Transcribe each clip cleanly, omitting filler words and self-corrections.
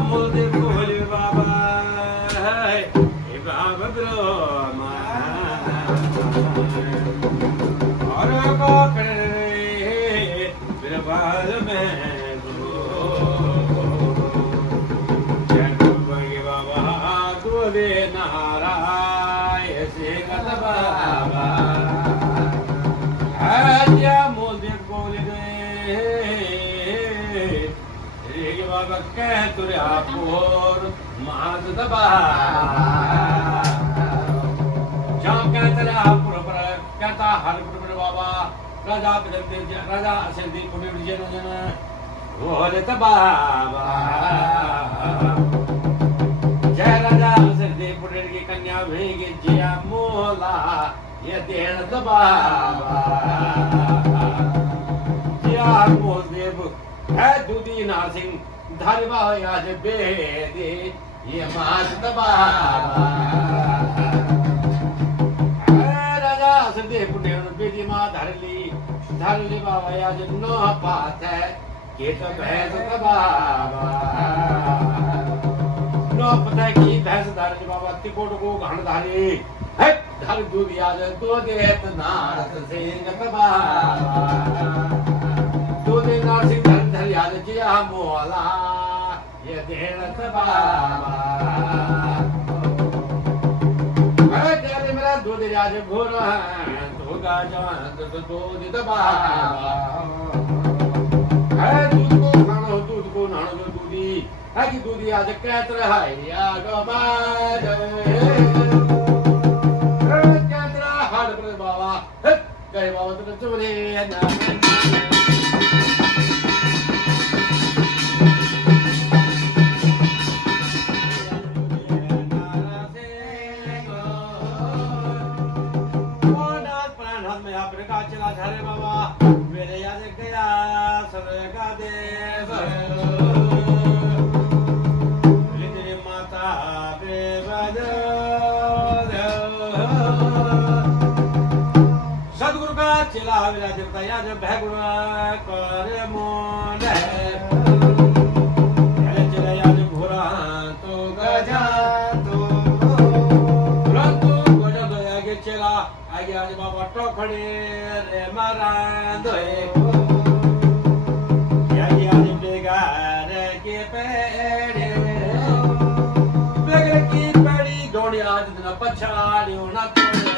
मुझे बोले बाबा हे बाबा ब्रह्मा और को करे बिरबाल में नाराय से बाबा आजा मुझे बोल गए बाबा कह तुरे आपोर माज दबा जहाँ कहते रहे आपुर पर कहता हर पुर बाबा राजा राजा असेंदी पुण्य विजय जन बोले बाबा जय राजा असेंदी पुण्य की कन्या भेगे जया मोला ये देन बाबा जया मोदेव है दूधी नासिंह धरवा आज बेदे ये माज बाबा राजा संदे पुण्य बेदी मां धरली बाबा आज नो पात है के तो भैंस बाबा नो पता की भैंस धरली बाबा तिकोट को घण धारी है धर दूध आज तो देत नारद सिंह बाबा दूध नारद सिंह धर याद जिया मोला ये देन बाबा मेरा दूध राज घोर धोगा जवान दूध बाबा दूध को खानो दूध को नानो दूधी है कि दूधी आज कहत रहा या गोबाज कहत रहा हाड पर बाबा गए बाबा तो चले ना हरे बाबा मेरे याद गया सरगा देव तेरी माता बेबद सदगुरु का चिला विराज बताया जब भैगुण कर मोन चले आज घोरा तो गजा तो गजा तो आगे चला आगे आज बाबा टोखड़े Marando ya ya ni pegar के पेड़े पेड़ की पेड़ी दौड़ी आज दिन पछाड़ी ना तोड़े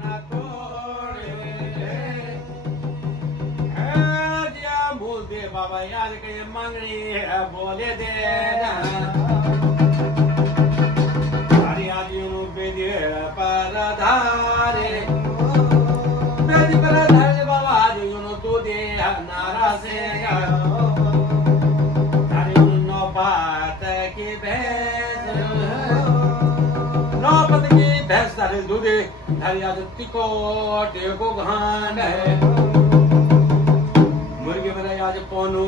ना तोड़े जिया बोल दे बाबा याद के मांगनी है बोले दे धारे बेदी पर धारे बाबा आज यूनो तो दे नारा से धारे नो बात की भैंस नो पत की भैंस धारे दूधे धारे आज तिको टेको घान है मुर्गे पर आज पोनो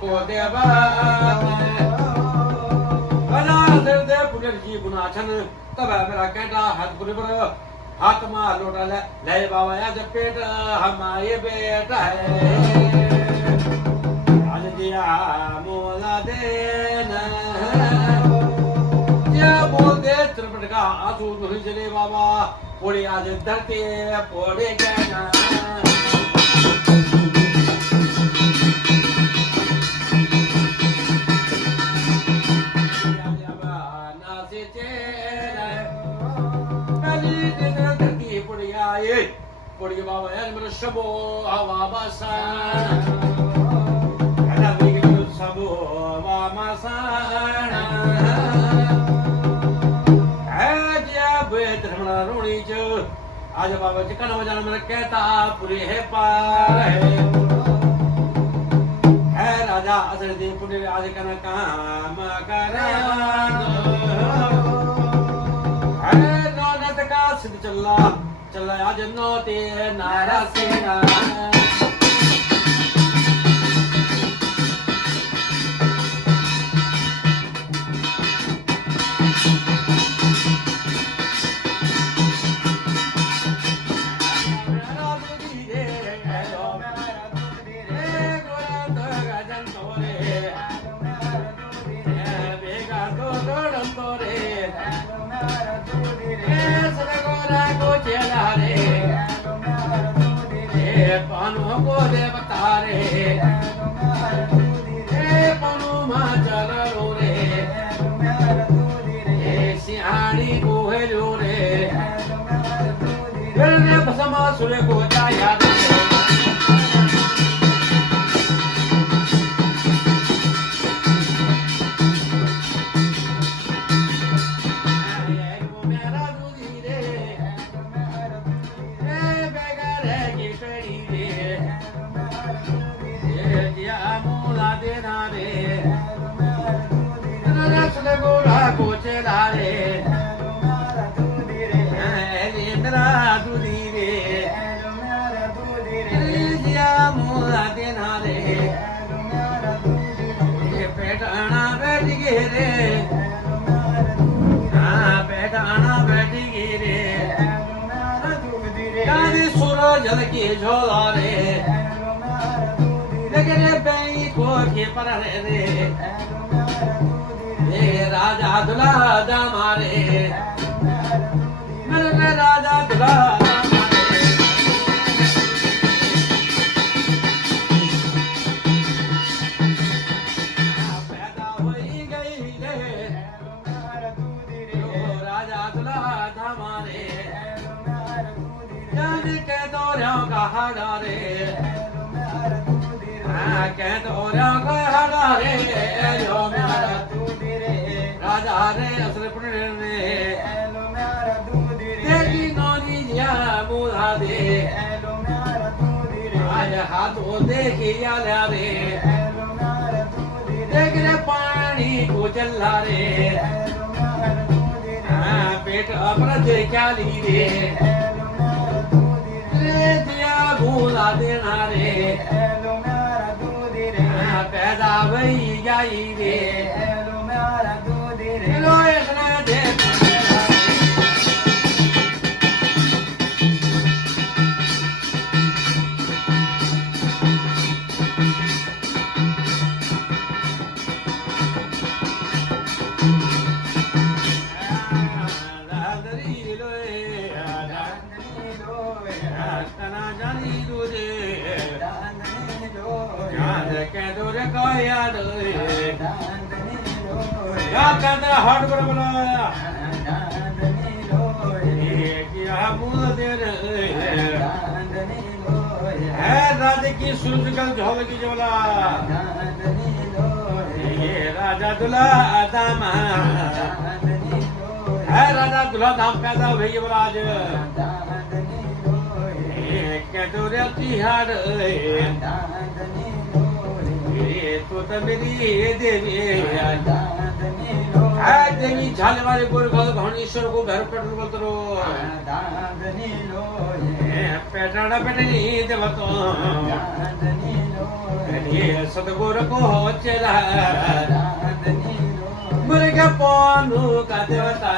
को देवा बना दे पुण्य जी बुनाछन तब मेरा कहता हाथ पूरे पर हाथ मार लोटा ले बाबा आज पेट हमारे बेटा है आज जिया मोला देना क्या बोल दे त्रिपट का आंसू नहीं चले बाबा पोड़े आज धरते पोड़े कहना Puri bawa ya मेरा शबो हवा बसान ऐसा देखिए तो शबो हवा बसान आज या बेत रमना रोनी जो आज बाबा जी का नाम जाना मेरा कहता पूरी है पार है राजा असर दे पुण्य आज का ना काम करा है नौनत का सिद्ध चला चला आज नौते नारा सेना लो रे मेरे भसमा सुरे को जाया रे जल की झोला रे लेकिन बैंगी को के पर रे ये राजा दुल्हा दामारे मेरे राजा दुल्हा पैदा होई गई रे राजा दुल्हा दामारे के दौरों का हड़ारे के दौरों का हड़ारे लो मेरा राजा रे असर पुण्य रे तेरी नौनी या बुला दे आज हाथों देखी या रे देख रे पानी को चला रे पेट अपराध क्या ली रे दिया भूला देना रे पैदा वही जाई रे लो इसने दे हार्ट पर बोला है राजा की सूरज कल झोल की जोला राजा दुल्हा दाम है राजा दुल्हा दाम पैदा हुई बोला आज तिहाड़ तो मेरी देवी देवी झाले वाले गोर ईश्वर को घर पर बोलते रो पेटाड़ा पेटनी देव तो सतगुरु को चला मुर्गा पानु का देवता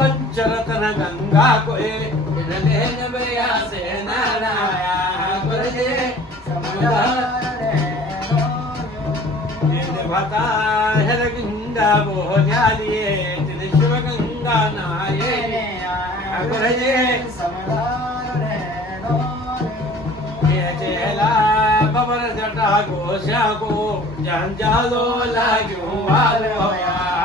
पंचरत्न गंगा को से नाराया भता हर गंगा बोझालिए शिव गंगा नहाये बबर जटा गोशा को जंजालो लाग्यो वालो